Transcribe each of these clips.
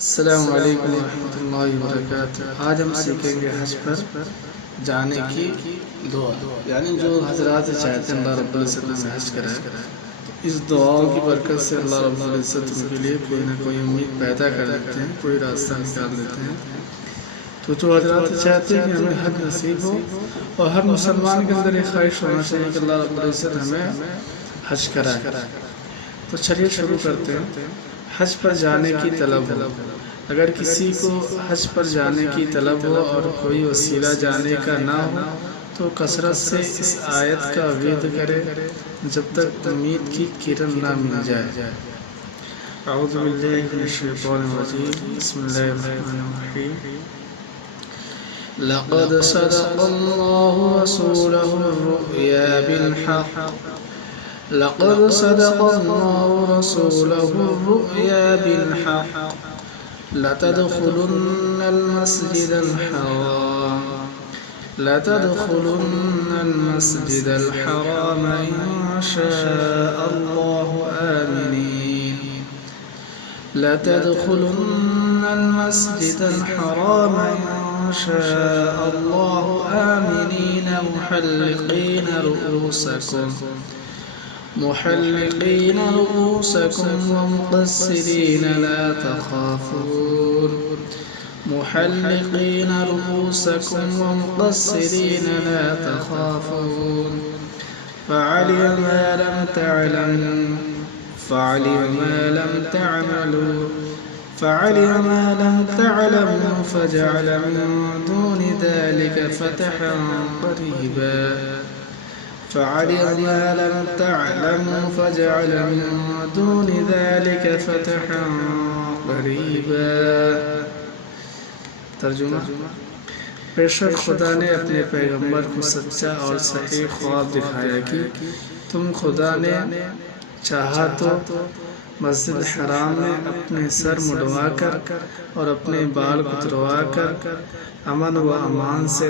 السلام علیکم ورحمۃ اللہ وبرکاتہ۔ آج ہم سیکھیں گے حج پر جانے کی دعا، یعنی جو حضرات چاہتے ہیں اللہ رب العزت ہمیں حج کرائے، اس دعاؤں کی برکت سے اللہ رب العزت ان کے لیے کوئی نہ کوئی امید پیدا کر دیتے ہیں، کوئی راستہ نکال دیتے ہیں۔ تو جو حضرات چاہتے ہیں کہ ہمیں حج نصیب ہو، اور ہر مسلمان کے اندر یہ خواہش ہونا چاہیے کہ اللہ رب العزت ہمیں حج کرائے، تو چلیے شروع کرتے ہیں۔ حج پر جانے کی طلب ہو، اگر کسی کو حج پر جانے کی طلب ہو اور کوئی وسیلہ جانے کا نہ ہو تو کثرت سے اس آیت کا ورد کرے جب تک امید کی کرن نہ مل جائے۔ اعوذ باللہ من الشیطان الرجیم، بسم اللہ الرحمن الرحیم۔ لقد صدق اللہ رسولہ الرؤیا بالحق، لقد صدق الله رسوله الرؤيا بالحق، لتدخلن المسجد الحرام، لتدخلن المسجد الحرام إن شاء الله آمنين، لتدخلن المسجد الحرام إن شاء الله آمنين محلقين رؤوسكم ومقصرين لا تخافون، محلقين رؤوسكم ومقصرين لا تخافون، فعلم ما لم تعلموا فجعل من دون ذلك فتحا قريبا، فعلم ما لم تعلموا فجعل من دون ذلك فتحا قریبا۔ ترجمہ: بے شک خدا نے اپنے پیغمبر کو سچا اور صحیح خواب دکھایا کہ تم خدا نے چاہا تو مسجد حرام میں اپنے سر مڈوا کر اور اپنے بال کتروا کر امن و امان سے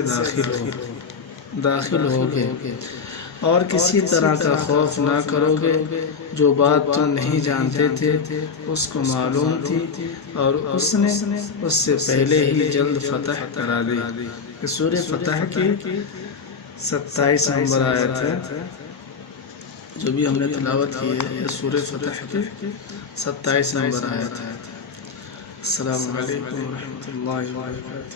داخل ہوگے، اور کسی طرح کا خوف نہ کرو گے۔ جو بات تم نہیں جانتے تھے اس کو معلوم تھی، اور اس نے اس سے پہلے ہی جلد فتح کرا دی۔ یہ سورہ فتح کی 27 نمبر آیت ہے، جو بھی ہم نے تلاوت کی ہے، یہ سورہ فتح کی 27 نمبر آیت ہے۔ السلام علیکم ورحمۃ اللہ وبرکاتہ۔